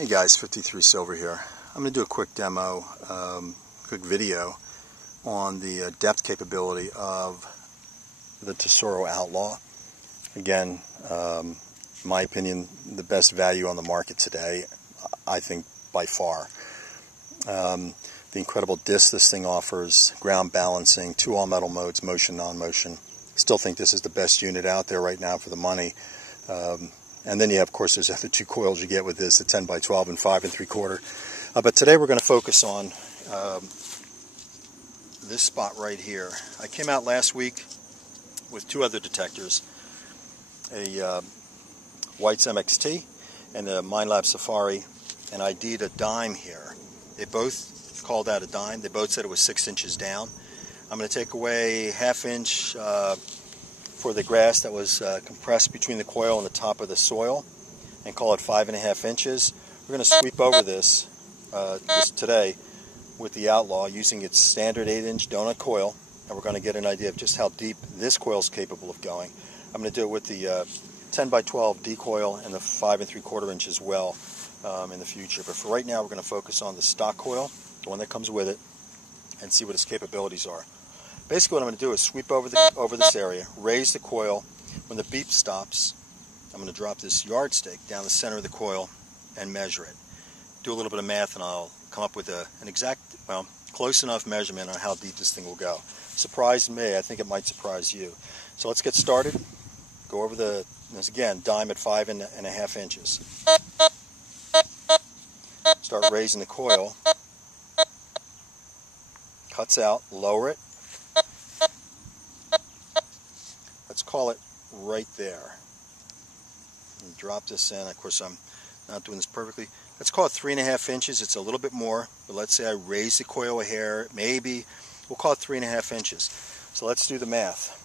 Hey guys, 53Silver here. I'm going to do a quick demo, quick video on the depth capability of the Tesoro Outlaw. Again, in my opinion, the best value on the market today, I think by far. The incredible disc this thing offers, ground balancing, 2 all-metal modes, motion, non-motion. Still think this is the best unit out there right now for the money. And then you have, of course, there's other 2 coils you get with this, the 10 by 12 and 5 3/4. But today we're going to focus on this spot right here. I came out last week with 2 other detectors, a White's MXT and a MindLab Safari, and I did a dime here. They both called out a dime. They both said it was 6 inches down. I'm going to take away 1/2 inch for the grass that was compressed between the coil and the top of the soil, and call it 5.5 inches. We're going to sweep over this today with the Outlaw using its standard 8-inch donut coil, and we're going to get an idea of just how deep this coil is capable of going. I'm going to do it with the 10 by 12 D coil and the 5 3/4 inch as well in the future. But for right now, we're going to focus on the stock coil, the one that comes with it, and see what its capabilities are. Basically what I'm going to do is sweep over this area, raise the coil. When the beep stops, I'm going to drop this yardstick down the center of the coil and measure it. Do a little bit of math and I'll come up with an exact, well, close enough measurement on how deep this thing will go. Surprised me, I think it might surprise you. So let's get started. Go over this again, dime at 5.5 inches. Start raising the coil. Cuts out, lower it. Let's call it right there. And drop this in. Of course, I'm not doing this perfectly. Let's call it 3.5 inches. It's a little bit more, but let's say I raise the coil a hair. Maybe we'll call it 3.5 inches. So let's do the math.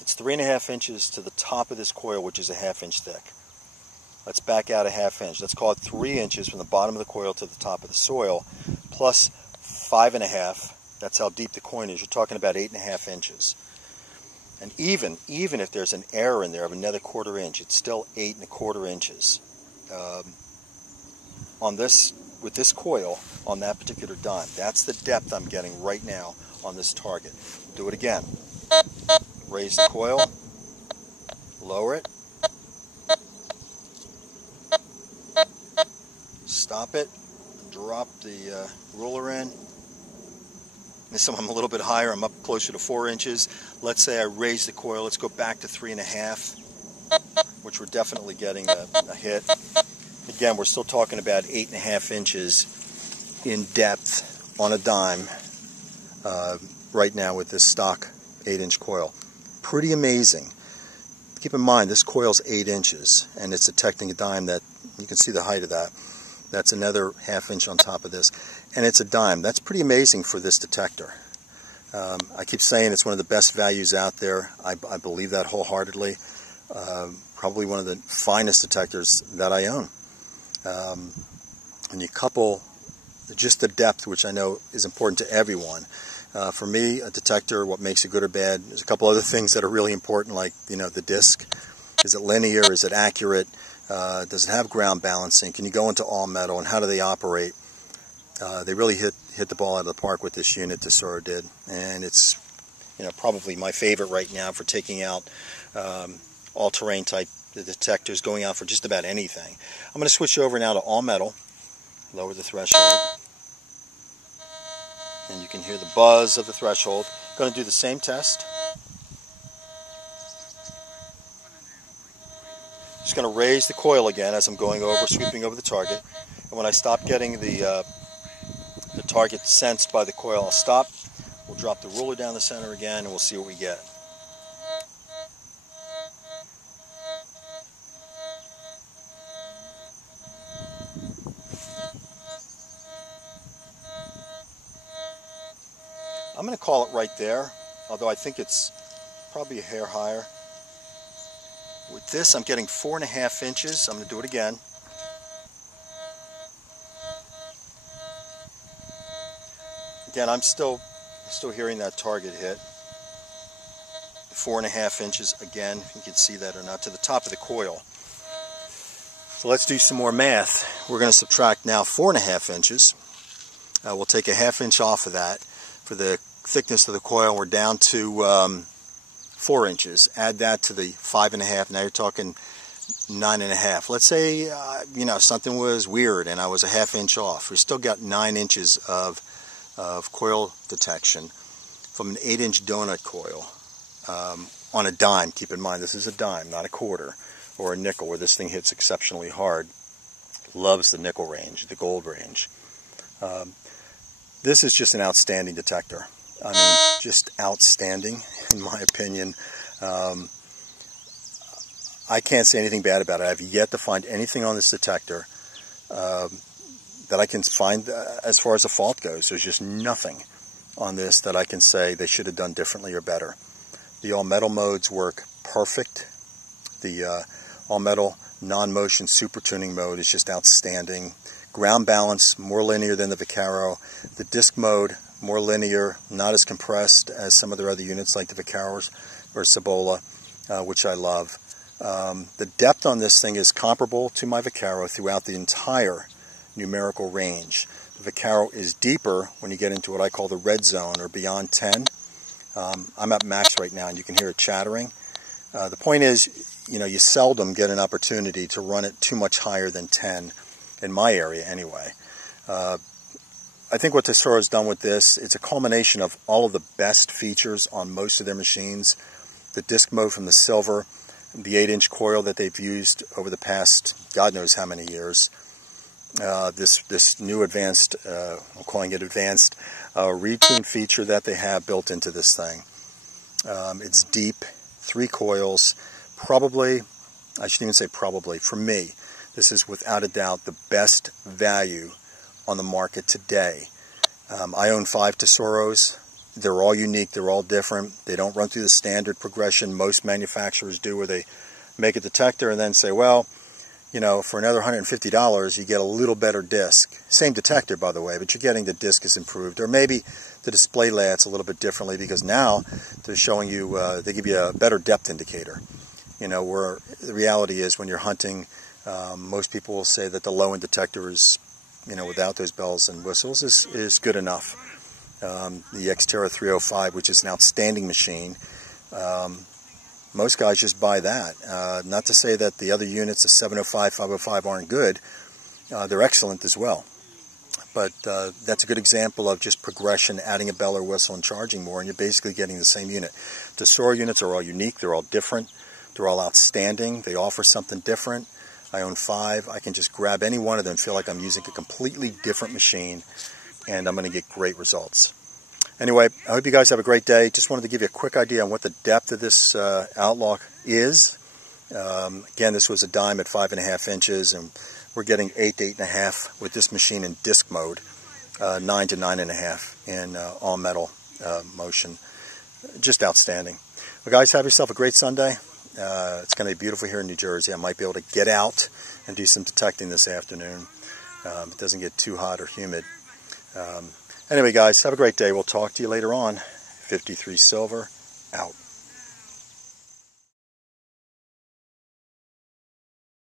It's 3.5 inches to the top of this coil, which is a 1/2 inch thick. Let's back out a 1/2 inch. Let's call it 3 inches from the bottom of the coil to the top of the soil, plus 5.5. That's how deep the coil is. You're talking about 8.5 inches. And even if there's an error in there of another 1/4 inch, it's still 8.25 inches. With this coil on that particular dime, that's the depth I'm getting right now on this target. Do it again. Raise the coil, lower it, stop it, drop the ruler in. This time I'm a little bit higher, I'm up closer to 4 inches. Let's say I raise the coil, let's go back to 3.5, which we're definitely getting a hit. Again, we're still talking about 8.5 inches in depth on a dime right now with this stock 8-inch coil. Pretty amazing. Keep in mind, this coil's 8 inches, and it's detecting a dime that, you can see the height of that. That's another 1/2 inch on top of this. And it's a dime. That's pretty amazing for this detector. I keep saying it's one of the best values out there. I believe that wholeheartedly. Probably one of the finest detectors that I own. And you couple just the depth, which I know is important to everyone. For me, a detector, what makes it good or bad, there's a couple other things that are really important, like, the disc. Is it linear? Is it accurate? Does it have ground balancing? Can you go into all metal? And how do they operate? They really hit the ball out of the park with this unit, Tesoro did. And it's probably my favorite right now for taking out all-terrain type detectors, going out for just about anything. I'm going to switch over now to all metal. Lower the threshold. And you can hear the buzz of the threshold. Going to do the same test. Just going to raise the coil again as I'm going over, sweeping over the target. And when I stop getting the target sensed by the coil, I'll stop. We'll drop the ruler down the center again, and we'll see what we get. I'm going to call it right there, although I think it's probably a hair higher. With this, I'm getting 4.5 inches. I'm going to do it again. Again, I'm still hearing that target hit. 4.5 inches again, if you can see that or not, to the top of the coil. So let's do some more math. We're going to subtract now 4.5 inches. We'll take a 1/2 inch off of that. For the thickness of the coil, we're down to 4 inches. Add that to the 5.5. Now you're talking 9.5. Let's say you know, something was weird and I was a 1/2 inch off. We still got 9 inches of coil detection from an 8-inch donut coil on a dime. Keep in mind, this is a dime, not a quarter or a nickel, where this thing hits exceptionally hard. Loves the nickel range, the gold range. This is just an outstanding detector. I mean, just outstanding, in my opinion. I can't say anything bad about it. I have yet to find anything on this detector that I can find as far as a fault goes. There's just nothing on this that I can say they should have done differently or better. The all-metal modes work perfect. The all-metal non-motion super tuning mode is just outstanding. Ground balance, more linear than the Vaquero. The disc mode, more linear, not as compressed as some of their other units like the Vaqueros or Cibola, which I love. The depth on this thing is comparable to my Vaquero throughout the entire numerical range. The Vaquero is deeper when you get into what I call the red zone or beyond 10. I'm at max right now and you can hear it chattering. The point is, you know, you seldom get an opportunity to run it too much higher than 10, in my area anyway. I think what Tesoro has done with this, it's a culmination of all of the best features on most of their machines. The disc mode from the Silver, the 8-inch coil that they've used over the past God knows how many years. This new advanced, I'm calling it advanced, retune feature that they have built into this thing. It's deep, 3 coils, probably, I shouldn't even say probably, for me, this is without a doubt the best value on the market today. I own 5 Tesoros. They're all unique, they're all different. They don't run through the standard progression most manufacturers do, where they make a detector and then say, well, you know, for another $150 you get a little better disc. Same detector, by the way, but you're getting the disc is improved. Or maybe the display layouts a little bit differently, because now they're showing you, they give you a better depth indicator. You know, where the reality is when you're hunting, most people will say that the low-end detector is, you know, without those bells and whistles is good enough. The Xterra 305, which is an outstanding machine, most guys just buy that. Not to say that the other units, the 705, 505, aren't good. They're excellent as well. But that's a good example of just progression, adding a bell or whistle and charging more, and you're basically getting the same unit. Tesoro units are all unique. They're all different. They're all outstanding. They offer something different. I own 5. I can just grab any one of them and feel like I'm using a completely different machine, and I'm going to get great results. Anyway, I hope you guys have a great day. Just wanted to give you a quick idea on what the depth of this Outlaw is. Again, this was a dime at 5.5 inches, and we're getting 8 to 8.5 with this machine in disc mode, 9 to 9.5 in all-metal motion. Just outstanding. Well, guys, have yourself a great Sunday. It's going to be beautiful here in New Jersey. I might be able to get out and do some detecting this afternoon. It doesn't get too hot or humid. Anyway, guys, have a great day. We'll talk to you later on. 53Silver, out.